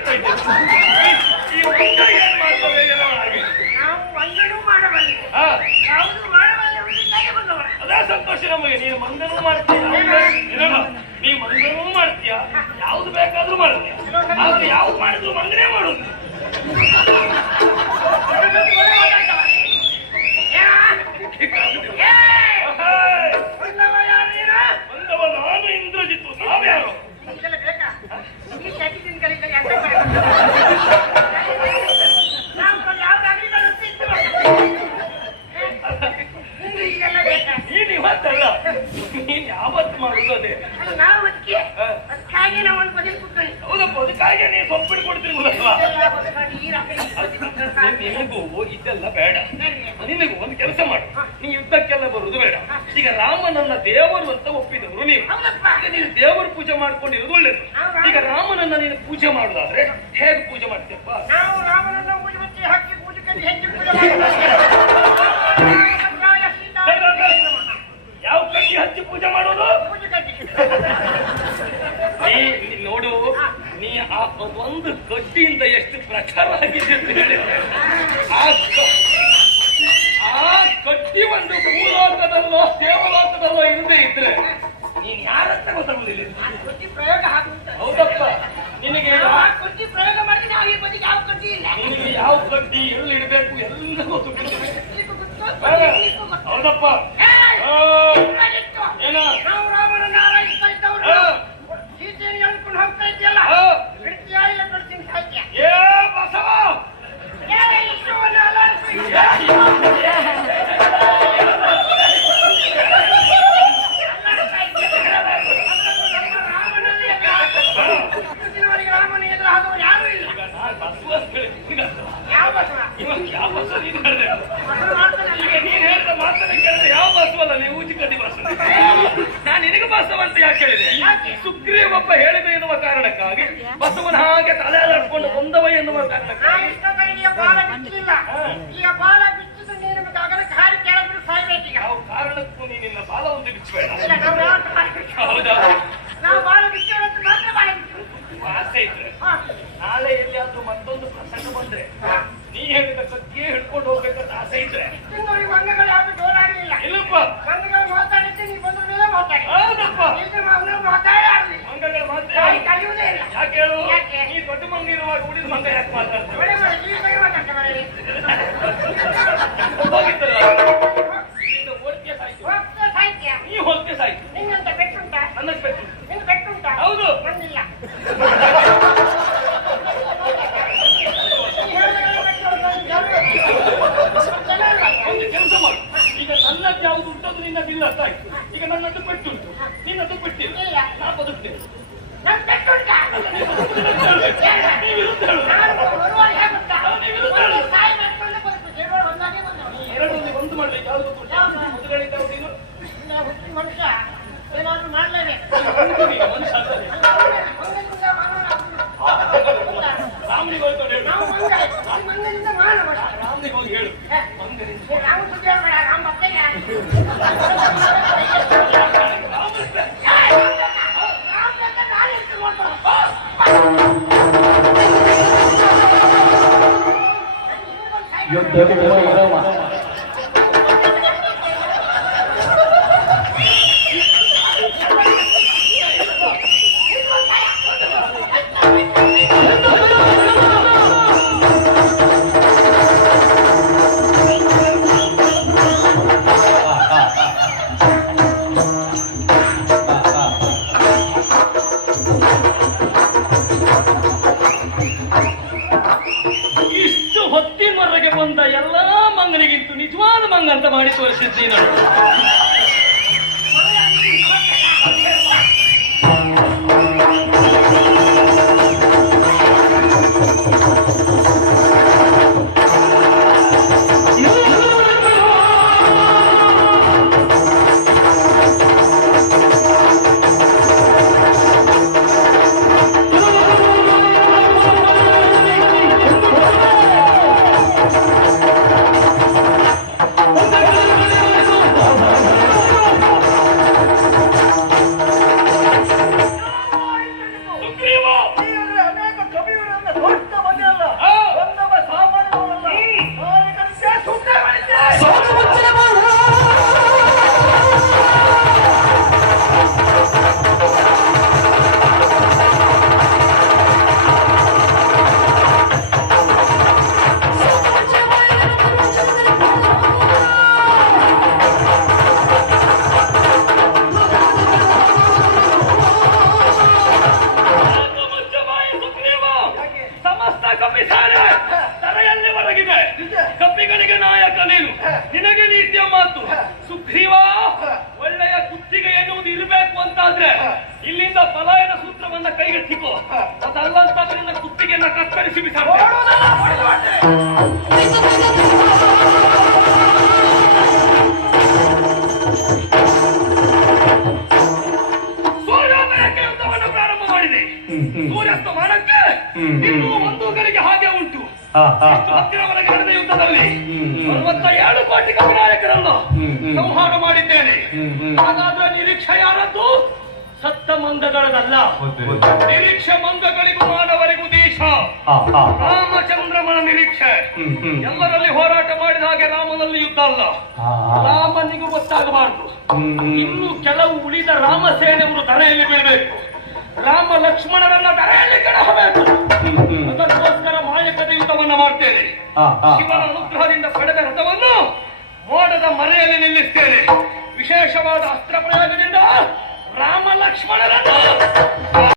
ಕಾಯ್ತಾ ಇದ್ದಾರೆ ಈ ಏನ್ ಹಾಗೆ ನಾವು ಒಂದನ್ನು ಮಾಡಬಲ್ಲೆ. ಹಾ. ಯಾವುದು ಮಾಡಬಲ್ಲೆ ಅದೇ ಸಂತೋಷ ನಮಗೆ. ನೀನು ಮಂಗನೂ ಮಾಡ್ತೀಯ? ನೀ ಮಂಗನೂ ಮಾಡ್ತೀಯ? ಯಾವ್ದು ಬೇಕಾದ್ರೂ ಮಾಡ್ತೀಯ ಆದ್ರೆ ಯಾವ್ದು ಮಾಡಿದ್ರು ಮಂಗನೇ ಮಾಡೋದು ಒಂದವ ಯಾರು ನೀನು? ಬಂದವ ನಾನು ಇಂದ್ರಜಿತ್ತು ನಾವ್ಯಾರು ಇದೆಲ್ಲ ಬೇಕಾ? ಈ ಚಟಿ ತಿನ್ಗಳಿಂದ ಎಂತ ಬೇಡ? ನಾವು ಕೊಂಡು ಯಾವ್ದಾಗ್ಲಿ ಬರುತ್ತೆ ಇತ್ತು ನಿಮ್ಗೆ ಇದೆಲ್ಲ ಬೇಕಾ? ನೀನ್ ಇವತ್ತಲ್ಲ ನೀನ್ ಯಾವತ್ತು ಮಾಡುದು ಅದೇ? ನಾವು ಅದಕ್ಕೆ ಅದಕ್ಕಾಗಿ ನಾವು ಒಂದು ಬದಿಲ್ ಕೂತ್ಕೊಳ್ಳಿ. ಹೌದಪ್ಪ ಅದಕ್ಕಾಗಿ ನೀನ್ ಸೊಪ್ಪಿಟ್ಟು ಕೊಡ್ತೀನಿ. ನಿನಗೂ ಇದೆಲ್ಲ ಬೇಡ. ನಿನಗೂ ಒಂದು ಕೆಲಸ ಮಾಡು. ನೀ ಯುದ್ಧಕ್ಕೆಲ್ಲ ಬರುದು ಬೇಡ. ಈಗ ರಾಮನನ್ನ ದೇವರು ಅಂತ ಒಪ್ಪಿದವರು ನೀವು. ನೀನು ದೇವರ ಪೂಜೆ ಮಾಡ್ಕೊಂಡಿರೋದು ಒಳ್ಳೇದು. ಈಗ ರಾಮನನ್ನ ನೀನು ಪೂಜೆ ಮಾಡುದಾದ್ರೆ ಹೇಗೆ ಪೂಜೆ ಮಾಡ್ತೀಯಪ್ಪ? ನಾವು ರಾಮನನ್ನ ಊದುಬತ್ತಿ ಹಾಕಿ ಪೂಜೆ ಹೆಚ್ಚು ಪೂಜೆ ಮಾಡ್ತೀವಿ. ಯಾವ ಕಟ್ಟಿ ಹಚ್ಚಿ ಪೂಜೆ ಮಾಡೋದು ಪೂಜೆ ಕಟ್ಟಿ. ನೀ ನೀ ನೋಡು ನೀ ಆ ಒಂದು ಕಡ್ಡಿಯಿಂದ ಎಷ್ಟು ಪ್ರಚಾರ ಆಗಿದೆ ಅಂತ ಹೇಳಿ ಆ ಕಟ್ಟಿ ಒಂದು ಭೂಲೋಕದಲ್ಲೋ ದೇವಲೋಕದಲ್ಲೋ ಇರದೇ ಇದ್ರೆ ನೀನ್ ಯಾರಂತ ಗೊತ್ತಾಗುದಿಲ್ಲ ಕಟ್ಟಿ ಪ್ರಯೋಗ. ಹೌದಪ್ಪ ನಿನಗೆ ಕಟ್ಟಿ ಪ್ರಯೋಗ ಮಾಡಿದ್ರೆ ಯಾವ ಕಟ್ಟಿ ಇಲ್ಲ. ನಿನಗೆ ಯಾವ ಕಡ್ಡಿ ಎಲ್ಲಿ ಇಡಬೇಕು ಎಲ್ಲ. ಗೊತ್ತು. ಹೌದಪ್ಪ ನಾನು ನಿನಗೆ ಬಸವ ಅಂತ ಯಾಕೆ ಹೇಳಿದೆ? ಯಾಕೆ? ಸುಗ್ರೀವಪ್ಪ ಹೇಳಿದೆ ಎನ್ನುವ ಕಾರಣಕ್ಕಾಗಿ ಬಸವನ ಹಾಗೆ ತಲೆ ಅಡ್ಕೊಂಡು ಬಂದವ ಎನ್ನುವ ನಾ ಕಾರಣಕ್ಕಾಗಿ. ಸಾಯ್ಬೇಕೀಗ. ಯಾವ ಕಾರಣಕ್ಕೂ ನೀನು ನಿನ್ನ ಬಿಚ್ಚಬೇಡ. ಹೌದಾ? ಬಾಲ ಬಿಚ್ಚೋದಂತ ಮಾತ್ರ ಬಾಲ ಬಿಚ್ಚು ಆಸೆ ಇದ್ರೆ. ನಾಳೆ ಎಲ್ಲಿಯಾದ್ರೂ ಮತ್ತೊಂದು ಪ್ರಸಂಗ ಬಂದ್ರೆ ನೀ ಹೇಳಿದ ಕತ್ತಿಗೆ ಹಿಡ್ಕೊಂಡು ಹೋಗ್ಬೇಕಂತ ಆಸೆ ಇದ್ರೆ. ಇಲ್ಲಪ್ಪ. ಯಾಕೆ ಹೇಳು? ನೀ ದೊಡ್ಡ ಮಂಗ ಇರುವಾಗ ಉಳಿದ ಮಂಗ ಯಾಕೆ ಮಾತಾಡ್ತೇವೆ ಯುದ್ಧ ಮಂಗನಿಗಿಂತೂ ನಿಜವಾದ ಮಂಗ ಅಂತ ಮಾಡಿ ತೋರಿಸಿದ್ದೀನಿ ನಾನು ಅನೇಕ ಕವಿಗಳನ್ನ ಇಲ್ಲಿಂದ ಪಲಾಯನ ಸೂತ್ರವನ್ನ ಕೈಗೆತ್ತಿಕೋ ಅದಲ್ಲಂತಾದ್ರಿಂದ ಕುತ್ತಿಗೆಯನ್ನ ಕತ್ತರಿಸಿ ಯುದ್ಧವನ್ನು ಪ್ರಾರಂಭ ಮಾಡಿದೆ. ಸೂರ್ಯಾಸ್ತಮಾನಕ್ಕೆ ಇನ್ನೂ ಒಂದು ಗಳಿಗೆ ಹಾಗೆ ಉಂಟು. ಹತ್ತಿರವರೆಗೆ ನಡೆದ ಯುದ್ಧದಲ್ಲಿ ಅರವತ್ತ ಏಳು ಕೋಟಿ ಕಾಯಕರನ್ನು ಸಂಹಾರ ಮಾಡಿದ್ದೇನೆ. ಹಾಗಾದ್ರೆ ನಿರೀಕ್ಷೆ ಯಾರದ್ದು ಸತ್ತ ಮಂದಗಳದಲ್ಲ ನಿರೀಕ್ಷೆ ಮಂಗಗಳಿಗೂ ಮಾನವರಿಗೂ ದೇಶ. ರಾಮಚಂದ್ರಮನ ನಿರೀಕ್ಷೆ. ಎಲ್ಲರಲ್ಲಿ ಹೋರಾಟ ಮಾಡಿದ ಹಾಗೆ ರಾಮನಲ್ಲಿ ಯುದ್ಧ ಅಲ್ಲ. ರಾಮನಿಗೂ ಗೊತ್ತಾಗಬಾರದು. ಇನ್ನು ಕೆಲವು ಉಳಿದ ರಾಮ ಸೇನೆಯವರು ತಲೆಯಲ್ಲಿ ಬೀಳಬೇಕು. ರಾಮ ಲಕ್ಷ್ಮಣರನ್ನ ತಲೆಯಲ್ಲಿ ಕೆಡಹಬೇಕು. ಅದಕ್ಕೋಸ್ಕರ ಮಾಯಕದ ಯುದ್ಧವನ್ನ ಮಾಡ್ತೇನೆ. ಶಿವನ ಅನುಗ್ರಹದಿಂದ ಪಡೆದ ರಥವನ್ನು ಮೋಡದ ಮರೆಯಲ್ಲಿ ನಿಲ್ಲಿಸ್ತೇನೆ. ವಿಶೇಷವಾದ ಅಸ್ತ್ರ ಪ್ರಯೋಗದಿಂದ ರಾಮ ಲಕ್ಷ್ಮಣರನ್ನು